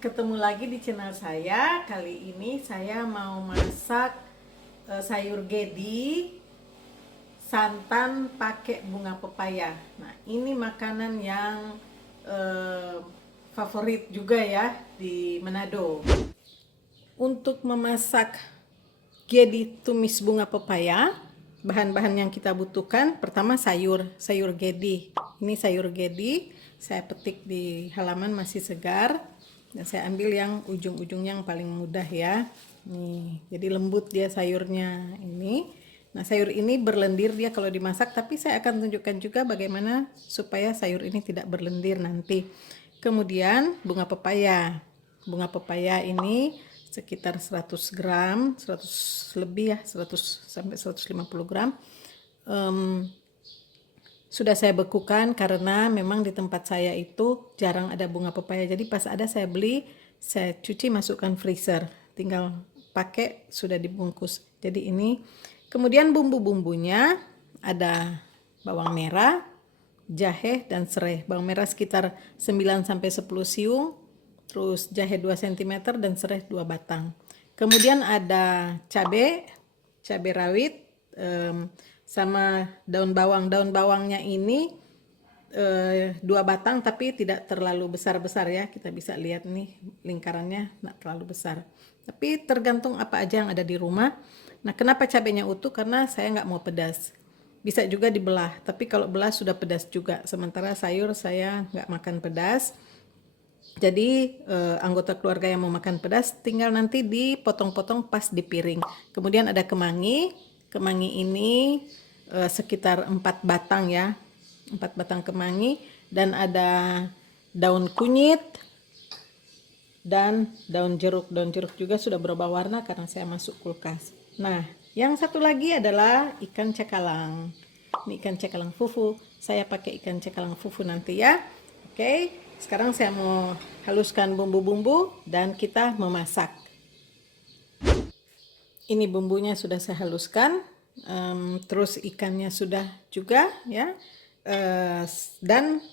Ketemu lagi di channel saya. Kali ini saya mau masak sayur gedi santan pakai bunga pepaya. Nah, ini makanan yang favorit juga ya di Manado. Untuk memasak gedi tumis bunga pepaya, bahan-bahan yang kita butuhkan pertama sayur gedi. Ini sayur gedi saya petik di halaman masih segar dan saya ambil yang ujung-ujungnya yang paling mudah ya. Nih, jadi lembut dia sayurnya ini. Nah, sayur ini berlendir dia kalau dimasak, tapi saya akan tunjukkan juga bagaimana supaya sayur ini tidak berlendir nanti. Kemudian bunga pepaya. Bunga pepaya ini sekitar 100 gram, 100 lebih ya, 100 sampai 150 gram. Sudah saya bekukan karena memang di tempat saya itu jarang ada bunga pepaya. Jadi pas ada saya beli, saya cuci masukkan freezer. Tinggal pakai sudah dibungkus. Jadi ini. Kemudian bumbu-bumbunya ada bawang merah, jahe dan serai. Bawang merah sekitar 9 sampai 10 siung, terus jahe 2 cm dan serai 2 batang. Kemudian ada cabai rawit, sama daun bawang. Daun bawangnya ini 2 batang tapi tidak terlalu besar-besar ya. Kita bisa lihat nih lingkarannya tidak terlalu besar. Tapi tergantung apa aja yang ada di rumah. Nah, kenapa cabenya utuh? Karena saya nggak mau pedas. Bisa juga dibelah, tapi kalau belah sudah pedas juga. Sementara sayur saya nggak makan pedas. Jadi anggota keluarga yang mau makan pedas tinggal nanti dipotong-potong pas di piring. Kemudian ada kemangi. Kemangi ini sekitar 4 batang ya. 4 batang kemangi dan ada daun kunyit dan daun jeruk. Daun jeruk juga sudah berubah warna karena saya masuk kulkas. Nah, yang satu lagi adalah ikan cakalang. Ini ikan cakalang fufu. Saya pakai ikan cakalang fufu nanti ya. Oke, sekarang saya mau haluskan bumbu-bumbu dan kita memasak. Ini bumbunya sudah saya haluskan, terus ikannya sudah juga ya. Dan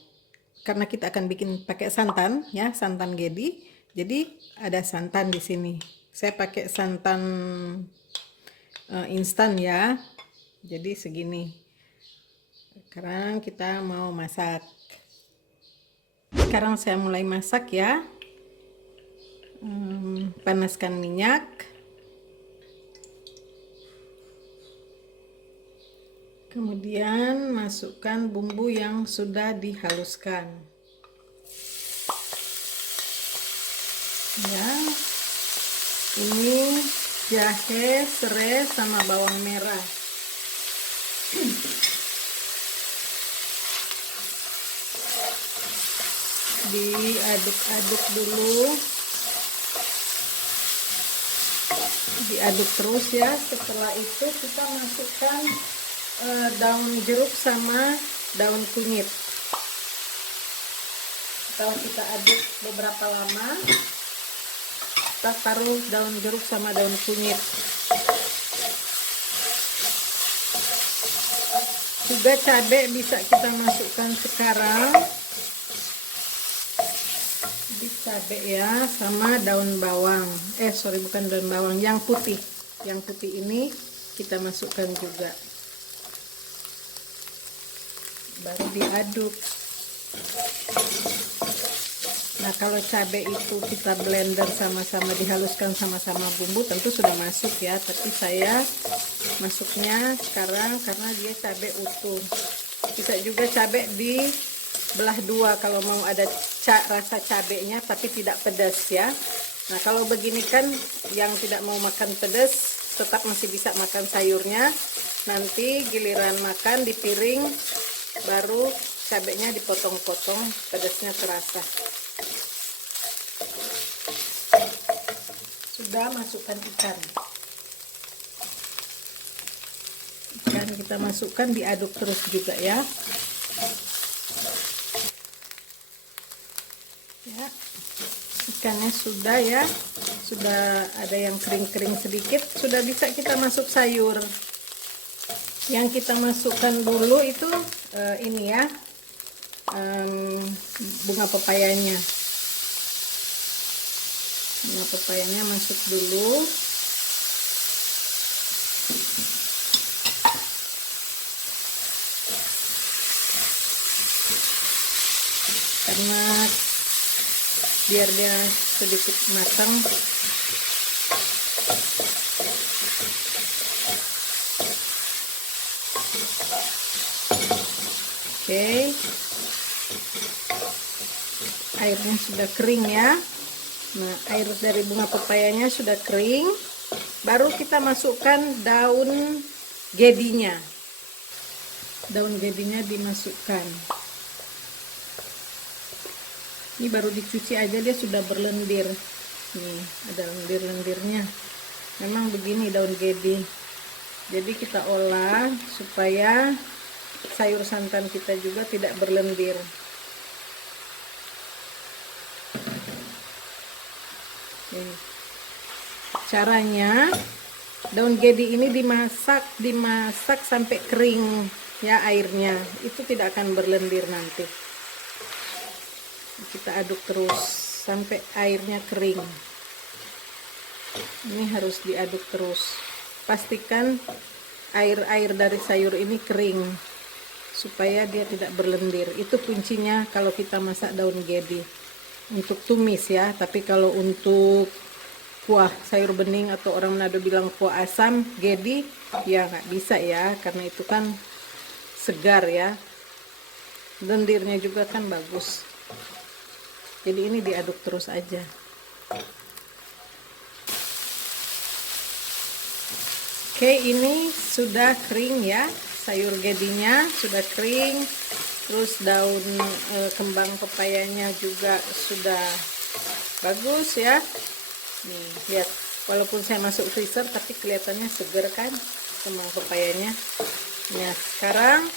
karena kita akan bikin pakai santan ya, santan gedi. Jadi ada santan di sini. Saya pakai santan instan ya. Jadi segini. Sekarang kita mau masak. Sekarang saya mulai masak ya. Panaskan minyak. Kemudian masukkan bumbu yang sudah dihaluskan. Ya. Ini jahe, serai sama bawang merah. Diaduk-aduk dulu. Diaduk terus ya. Setelah itu kita masukkan daun jeruk sama daun kunyit. Setelah kita aduk beberapa lama, kita taruh daun jeruk sama daun kunyit. Juga cabai bisa kita masukkan sekarang. Di cabai ya, sama daun bawang. Bukan daun bawang, yang putih. Yang putih ini kita masukkan juga. Baru diaduk. Nah, kalau cabai itu kita blender sama-sama, dihaluskan sama-sama bumbu, tentu sudah masuk ya. Tapi saya masuknya sekarang karena dia cabai utuh. Bisa juga cabai dibelah dua kalau mau ada rasa cabainya tapi tidak pedas ya. Nah, kalau begini kan yang tidak mau makan pedas tetap masih bisa makan sayurnya. Nanti giliran makan di piring baru cabainya dipotong-potong, pedasnya terasa. Sudah masukkan ikan. Ikan kita masukkan, diaduk terus juga ya. Ya, ikannya sudah ya, sudah ada yang kering-kering sedikit, sudah bisa kita masuk sayur. Yang kita masukkan dulu itu ini ya, bunga pepayanya. Bunga pepayanya masuk dulu. Karena biar dia sedikit matang. Oke. Airnya sudah kering ya. Nah, air dari bunga pepayanya sudah kering. Baru kita masukkan daun gedinya. Daun gedinya dimasukkan. Ini baru dicuci aja dia sudah berlendir. Nih, ada lendir-lendirnya. Memang begini daun gedi. Jadi kita olah supaya sayur santan kita juga tidak berlendir. Nih. Caranya daun gedi ini dimasak sampai kering ya airnya. Itu tidak akan berlendir nanti. Kita aduk terus sampai airnya kering. Ini harus diaduk terus. Pastikan air-air dari sayur ini kering supaya dia tidak berlendir. Itu kuncinya kalau kita masak daun gedi. Untuk tumis ya, tapi kalau untuk kuah sayur bening atau orang Manado bilang kuah asam gedi ya nggak bisa ya, karena itu kan segar ya. Lendirnya juga kan bagus. Jadi ini diaduk terus aja. Oke, ini sudah kering ya. Sayur gedinya sudah kering. Terus daun kembang pepayanya juga sudah bagus ya. Nih, lihat. Walaupun saya masuk freezer tapi kelihatannya segar kan kembang pepayanya. Nah, sekarang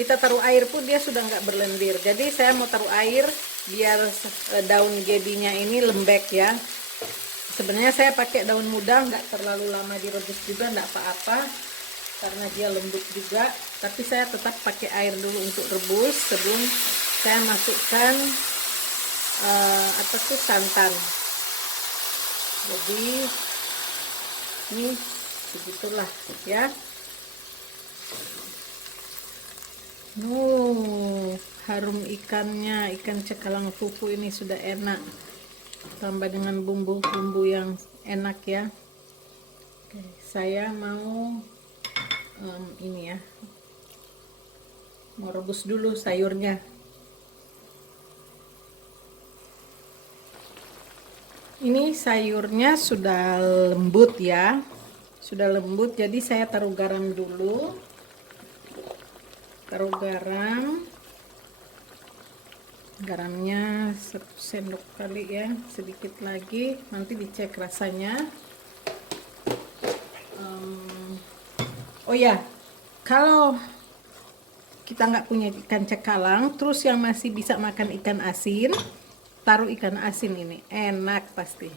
kita taruh air pun dia sudah nggak berlendir. Jadi saya mau taruh air biar daun gedinya ini lembek ya. Sebenarnya saya pakai daun muda, nggak terlalu lama direbus juga, nggak apa-apa karena dia lembut juga. Tapi saya tetap pakai air dulu untuk rebus sebelum saya masukkan santan. Jadi ini begitulah ya. Harum ikannya, ikan cakalang fufu ini sudah enak. Tambah dengan bumbu-bumbu yang enak ya. Oke, saya mau ini ya. Mau rebus dulu sayurnya. Ini sayurnya sudah lembut ya. Sudah lembut, jadi saya taruh garam dulu. Taruh garam. Garamnya 1 sendok kali ya, sedikit lagi, nanti dicek rasanya. Oh ya, kalau kita nggak punya ikan cakalang, terus yang masih bisa makan ikan asin, taruh ikan asin ini, enak pasti.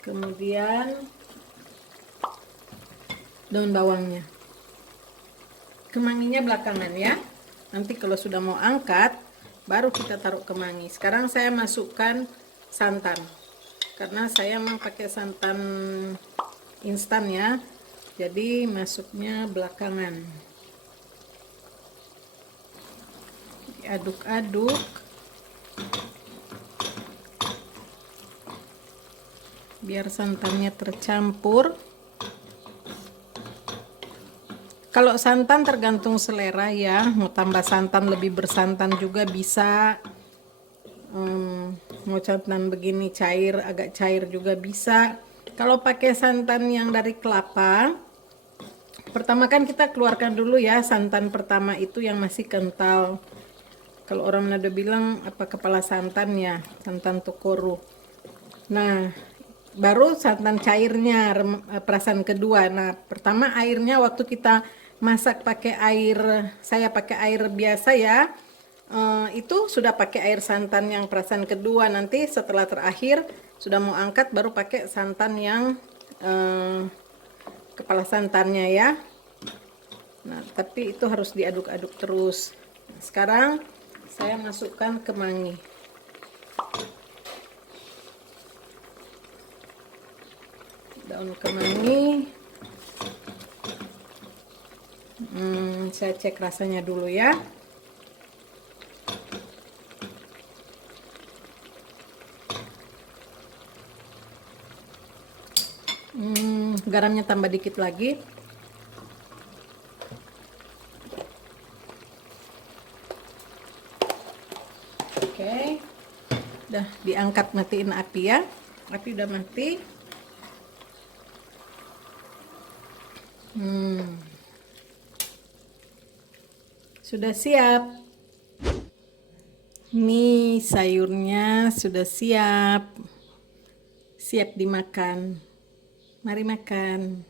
Kemudian daun bawangnya, kemanginya belakangan ya. Nanti kalau sudah mau angkat, baru kita taruh kemangi. Sekarang saya masukkan santan. Karena saya mau pakai santan instan ya. Jadi masuknya belakangan. Diaduk-aduk. Biar santannya tercampur. Kalau santan tergantung selera ya, mau tambah santan lebih bersantan juga bisa, mau santan begini cair, agak cair juga bisa. Kalau pakai santan yang dari kelapa, pertama kan kita keluarkan dulu ya santan pertama itu yang masih kental. Kalau orang Manado bilang apa kepala santan ya, santan tokoro. Nah, baru santan cairnya perasan kedua. Nah, pertama airnya waktu kita masak pakai air, saya pakai air biasa ya, itu sudah pakai air santan yang perasan kedua. Nanti setelah terakhir sudah mau angkat baru pakai santan yang kepala santannya ya. Nah, tapi itu harus diaduk-aduk terus. Sekarang saya masukkan kemangi. daun kemangi. Saya cek rasanya dulu ya. Garamnya tambah dikit lagi. Oke, udah diangkat, matiin api ya. Api udah mati. Sudah siap. Nih sayurnya sudah siap. Siap dimakan. Mari makan.